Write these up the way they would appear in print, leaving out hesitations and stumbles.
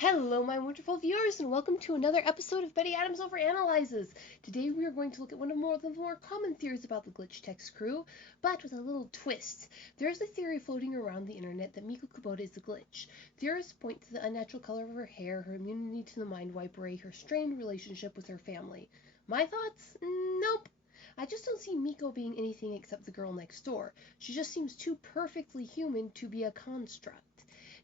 Hello, my wonderful viewers, and welcome to another episode of Betty Adams Overanalyzes. Today we are going to look at one of the more common theories about the Glitch Text crew, but with a little twist. There is a theory floating around the internet that Me-K.O is a glitch. Theorists point to the unnatural color of her hair, her immunity to the mind wipe ray, her strained relationship with her family. My thoughts? Nope. I just don't see Me-K.O being anything except the girl next door. She just seems too perfectly human to be a construct.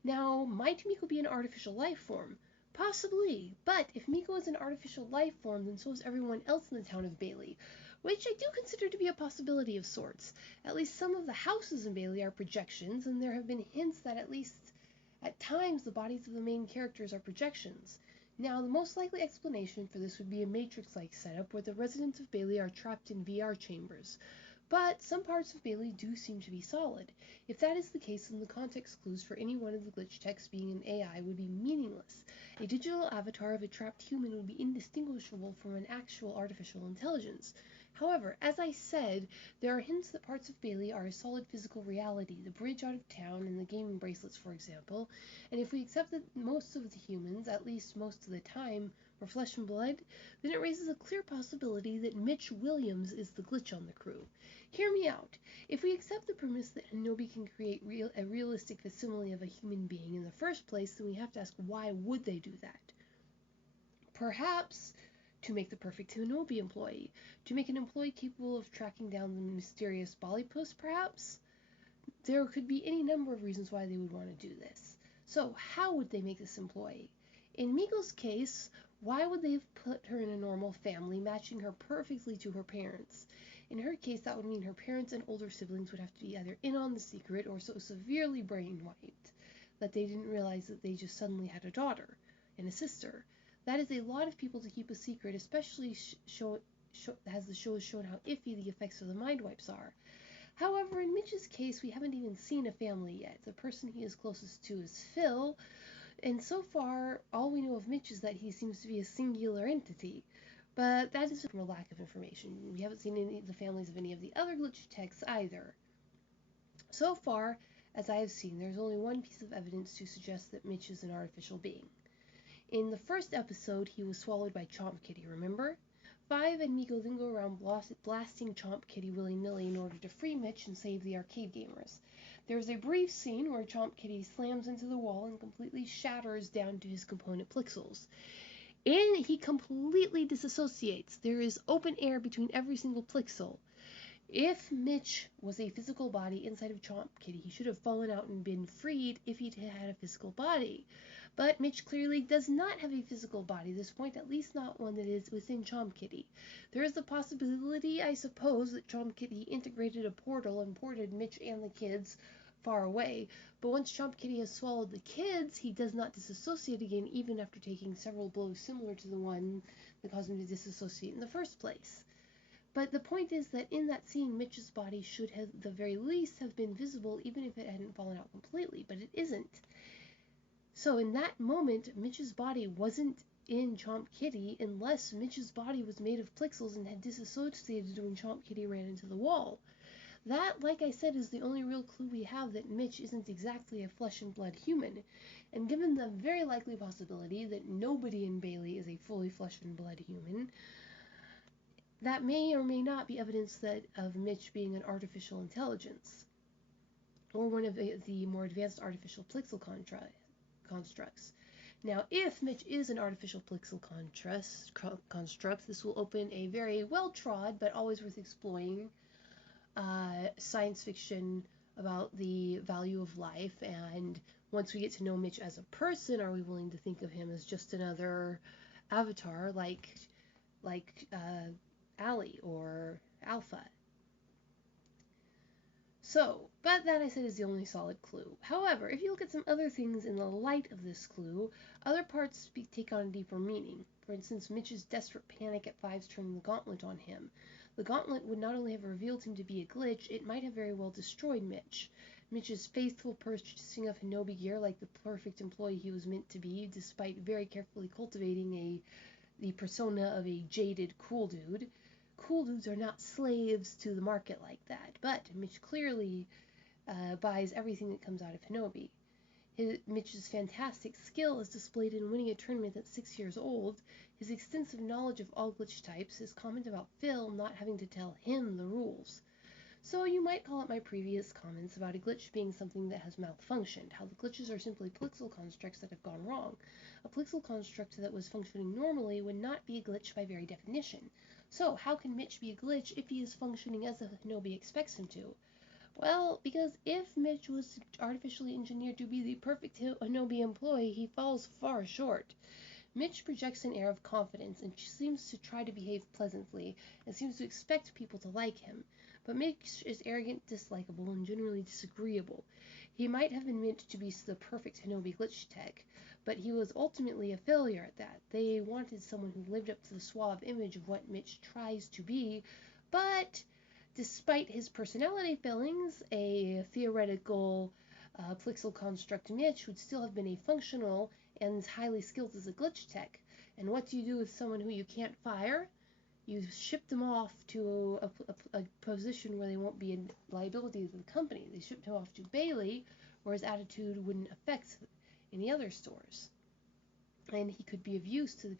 Now, might Me-K.O be an artificial life form? Possibly, but if Me-K.O is an artificial life form, then so is everyone else in the town of Bailey, which I do consider to be a possibility of sorts. At least some of the houses in Bailey are projections, and there have been hints that at least at times the bodies of the main characters are projections. Now, the most likely explanation for this would be a Matrix-like setup where the residents of Bailey are trapped in VR chambers. But some parts of Bailey do seem to be solid. If that is the case, then the context clues for any one of the glitch texts being an AI would be meaningless. A digital avatar of a trapped human would be indistinguishable from an actual artificial intelligence. However, as I said, there are hints that parts of Bailey are a solid physical reality, the bridge out of town and the gaming bracelets, for example, and if we accept that most of the humans, at least most of the time, were flesh and blood, then it raises a clear possibility that Mitch Williams is the glitch on the crew. Hear me out. If we accept the premise that Hinobi can create a realistic facsimile of a human being in the first place, then we have to ask, why would they do that? Perhaps to make the perfect Hinobi employee, to make an employee capable of tracking down the mysterious Bollypus, perhaps? There could be any number of reasons why they would want to do this. So, how would they make this employee? In Me-K.O's case, why would they have put her in a normal family, matching her perfectly to her parents? In her case, that would mean her parents and older siblings would have to be either in on the secret or so severely brainwiped that they didn't realize that they just suddenly had a daughter and a sister. That is a lot of people to keep a secret, especially as the show has shown how iffy the effects of the mind wipes are. However, in Mitch's case, we haven't even seen a family yet. The person he is closest to is Phil, and so far, all we know of Mitch is that he seems to be a singular entity. But that is from a lack of information. We haven't seen any of the families of any of the other glitch texts either. So far, as I have seen, there's only one piece of evidence to suggest that Mitch is an artificial being. In the first episode, he was swallowed by Chomp Kitty, remember? Five and Me-K.O then go around blasting Chomp Kitty willy-nilly in order to free Mitch and save the arcade gamers. There's a brief scene where Chomp Kitty slams into the wall and completely shatters down to his component pixels. And he completely disassociates. There is open air between every single pixel. If Mitch was a physical body inside of Chomp Kitty, he should have fallen out and been freed if he'd had a physical body. But Mitch clearly does not have a physical body at this point, at least not one that is within Chomp Kitty. There is the possibility, I suppose, that Chomp Kitty integrated a portal and ported Mitch and the kids far away, but once Chomp Kitty has swallowed the kids, he does not disassociate again, even after taking several blows similar to the one that caused him to disassociate in the first place. But the point is that in that scene, Mitch's body should have, at the very least, have been visible, even if it hadn't fallen out completely, but it isn't. So in that moment, Mitch's body wasn't in Chomp Kitty unless Mitch's body was made of pixels and had disassociated when Chomp Kitty ran into the wall. That, like I said, is the only real clue we have that Mitch isn't exactly a flesh and blood human. And given the very likely possibility that nobody in Bailey is a fully flesh and blood human, that may or may not be evidence of Mitch being an artificial intelligence, or one of the more advanced artificial pixel constructs. Now, if Mitch is an artificial pixel construct, this will open a very well-trod, but always worth exploring, science fiction about the value of life, and once we get to know Mitch as a person, are we willing to think of him as just another avatar like Allie or Alpha? So, but that I said is the only solid clue. However, if you look at some other things in the light of this clue, other parts take on a deeper meaning. For instance, Mitch's desperate panic at Fives turning the gauntlet on him. The gauntlet would not only have revealed him to be a glitch, it might have very well destroyed Mitch. Mitch's faithful purchasing of Hinobi gear like the perfect employee he was meant to be, despite very carefully cultivating the persona of a jaded cool dude. Cool dudes are not slaves to the market like that, but Mitch clearly buys everything that comes out of Hinobi. Mitch's fantastic skill is displayed in winning a tournament at 6 years old, his extensive knowledge of all glitch types, his comment about Phil not having to tell him the rules. So you might call it my previous comments about a glitch being something that has malfunctioned, how the glitches are simply pixel constructs that have gone wrong. A pixel construct that was functioning normally would not be a glitch by very definition. So how can Mitch be a glitch if he is functioning as a Hinobi expects him to? Well, because if Mitch was artificially engineered to be the perfect Hinobi employee, he falls far short. Mitch projects an air of confidence and seems to try to behave pleasantly and seems to expect people to like him. But Mitch is arrogant, dislikable, and generally disagreeable. He might have been meant to be the perfect Hinobi glitch tech, but he was ultimately a failure at that. They wanted someone who lived up to the suave image of what Mitch tries to be, but despite his personality failings, a theoretical pixel construct Mitch would still have been a functional and highly skilled as a glitch tech. And what do you do with someone who you can't fire? You ship them off to a position where they won't be a liability to the company. They shipped him off to Bailey, where his attitude wouldn't affect any other stores, and he could be of use to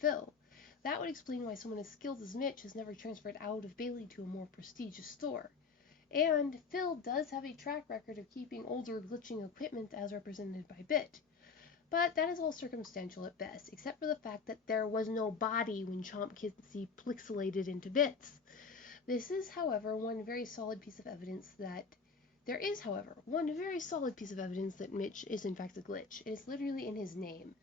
Phil. That would explain why someone as skilled as Mitch has never transferred out of Bailey to a more prestigious store. And Phil does have a track record of keeping older glitching equipment as represented by Bit. But that is all circumstantial at best, except for the fact that there was no body when Chomp Kinsey pixelated into bits. This is, however, one very solid piece of evidence that Mitch is in fact a glitch. It is literally in his name.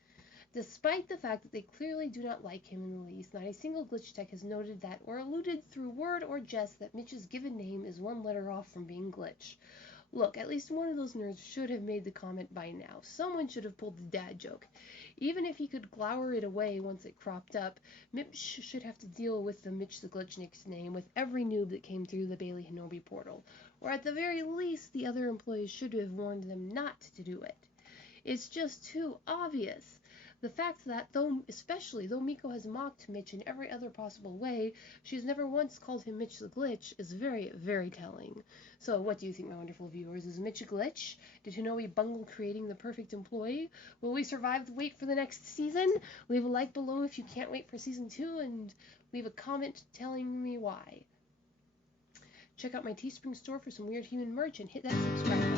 Despite the fact that they clearly do not like him in the least, not a single glitch tech has noted that or alluded through word or jest that Mitch's given name is one letter off from being glitch. Look, at least one of those nerds should have made the comment by now. Someone should have pulled the dad joke. Even if he could glower it away once it cropped up, Mitch should have to deal with the Mitch the Glitch nickname with every noob that came through the Bailey Hinobi portal. Or at the very least, the other employees should have warned them not to do it. It's just too obvious. The fact that, especially though Me-K.O has mocked Mitch in every other possible way, she has never once called him Mitch the Glitch is very, very telling. So what do you think, my wonderful viewers? Is Mitch a glitch? Did Hinobi bungle creating the perfect employee? Will we survive the wait for the next season? Leave a like below if you can't wait for season 2, and leave a comment telling me why. Check out my Teespring store for some weird human merch, and hit that subscribe button.